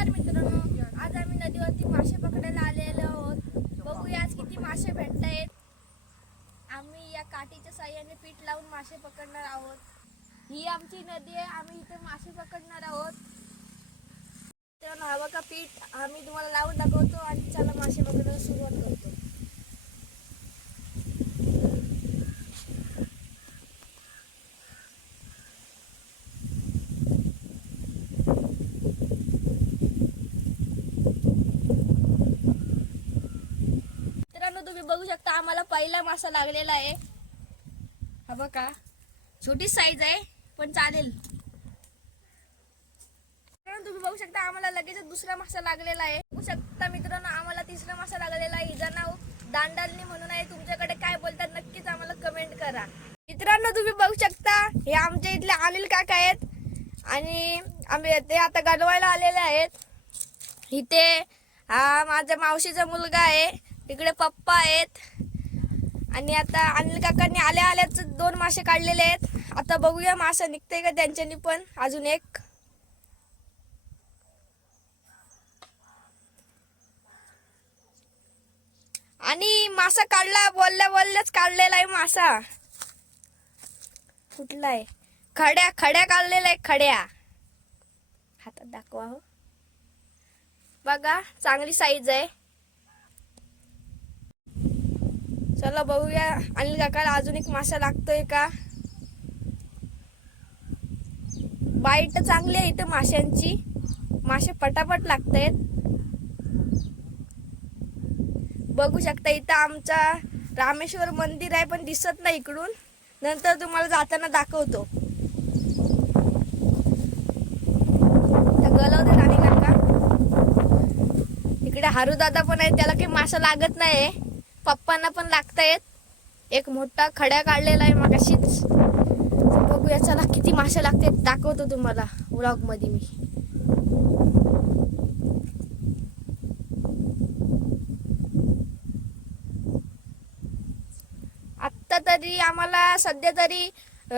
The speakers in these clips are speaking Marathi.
नमस्कार मित्रांनो, आज आम्ही नदीवरती मासे पकडायला आलेलो आहोत. बघूया आज किती मासे भेटतायत. आम्ही या काठीच्या साह्याने पीठ लावून मासे पकडणार आहोत. ही आमची नदी आहे, आम्ही इथे मासे पकडणार आहोत. तेव्हा हवं का पीठ आम्ही तुम्हाला लावून दाखवतो आणि चला मासे पकडायला सुरुवात करतो. तुम्ही बघू शकता आम्हाला पहिला मासा लागलेला आहे. हा बघा, छोटी साईज आहे पण चालेल. तुम्ही बघू शकता आम्हाला लगेच दुसरा मासा लागलेला आहे. बघू शकता मित्रांनो, आम्हाला तिसरा मासा लागलेला आहे. हिचं नाव दांडालनी म्हणून आहे. तुमच्याकडे काय बोलतात नक्कीच आम्हाला कमेंट करा. मित्रांनो तुम्ही बघू शकता हे आमच्या इथले अनिल काका आहेत आणि आम्ही ते आता गडवायला आलेले आहेत. इथे हा माझ्या मावशीचा मुलगा आहे, इकडे पप्पा आहेत आणि आता अनिल काकांनी आल्या आल्याच 2 मासे काढलेले आहेत. आता बघूया मासा निघते का त्यांच्यानी पण अजून एक. आणि मासा काढला, बोलल्याच काढलेला आहे मासा. कुठला आहे? खड्या काढलेला आहे, खड्या. हातात दाखवा हो. बघा चांगली साईज आहे. चला बघूया अनिल काकाला अजून एक मासा लागतोय का. बाईट चांगली आहे इथं माशांची, मासे पटापट लागतायत. बघू शकता इथं आमचा रामेश्वर मंदिर आहे पण दिसत नाही इकडून, नंतर तुम्हाला जाताना दाखवतो. गलवते राणी काका. इकडे हारू दादा पण आहे, त्याला काही मासा लागत नाही. पप्पांना पण लागतायत. एक मोठा खड्या काढलेला आहे मगाशीच. बघूया चला किती मासे लागतात दाखवतो तुम्हाला व्लॉग मध्ये मी. आत्ता तरी आम्हाला सध्या तरी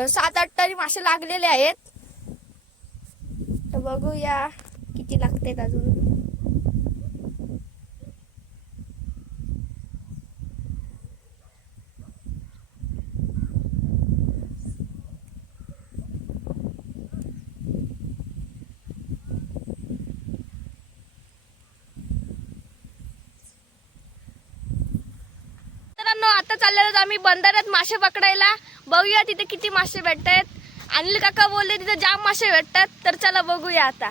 7-8 तरी मासे लागलेले आहेत. तर बघूया किती लागतात अजून. आता चाललेलो आम्ही बंधाऱ्यात मासे पकडायला. बघूया तिथे किती मासे भेटतात. अनिल काका बोलले तिथे जाम मासे भेटतात, तर चला बघूया आता.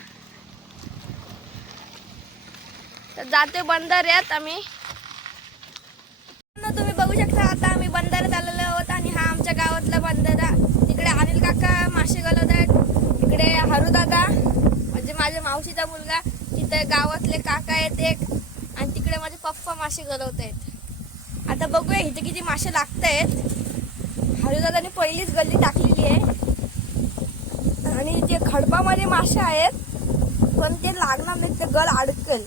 तर जाते बंधाऱ्यात आम्ही. तुम्ही बघू शकता आता आम्ही बंधाऱ्यात आलेलो आहोत आणि हा आमच्या गावातला बंधारा. तिकडे अनिल काका मासे घालत आहेत, इकडे हरू दादा म्हणजे माझ्या मावशीचा मुलगा, तिथे गावातले काका आहेत एक, आणि तिकडे माझे पप्पा मासे घालवत आहेत. आता बघूया इथे किती मासे लागतायत. हरिदादाने पहिलीच गल्ली टाकलेली आहे आणि जे खडपामध्ये मासे आहेत पण ते लागणार नाही, ते गल अडकल.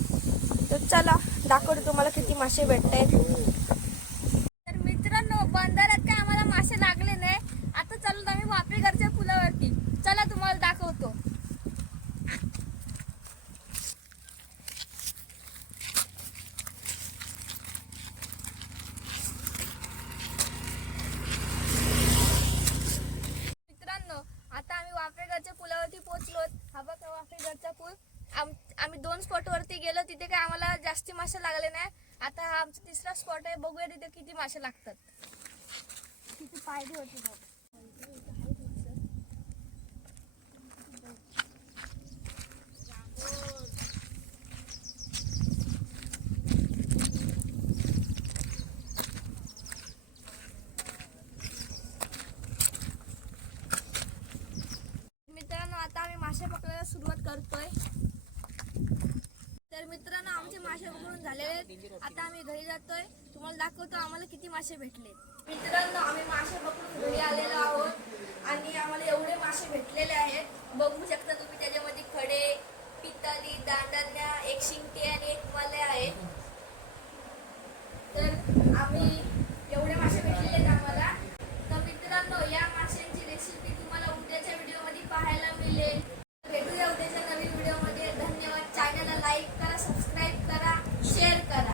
तर चला दाखवतो तुम्हाला किती मासे भेटतायत. तर मित्रांनो बंधाऱ्यात काय आम्हाला मासे लागले नाही. आता चाललो आम्ही वापेघरच्या पुलावरती. चला तुम्हाला दाखवतो. आता आम्ही वाफेघरच्या पुलावरती पोहोचलो. हा बघा वाफेघरचा पूल. आम्ही 2 स्पॉट वरती गेलो, तिथे काय आम्हाला जास्ती मासे लागले नाही. आता हा आमचा तिसरा स्पॉट आहे, बघूया तिथे किती मासे लागतात. किती पायरी होती बघ. आता आम्ही मासे पकडायला सुरुवात करतोय. तर मित्रांनो आमचे मासे पकडून झालेले आहेत. आता आम्ही घरी जातोय, तुम्हाला दाखवतो आम्हाला किती मासे भेटले. मित्रांनो आम्ही मासे पकडून घरी आलेलो आहोत आणि आम्हाला एवढे मासे भेटलेले आहेत. बघू शकता तुम्ही, त्याच्यामध्ये खडे, पितळी, दांडण्या, एक शिंगटे आणि एक मले आहेत. तर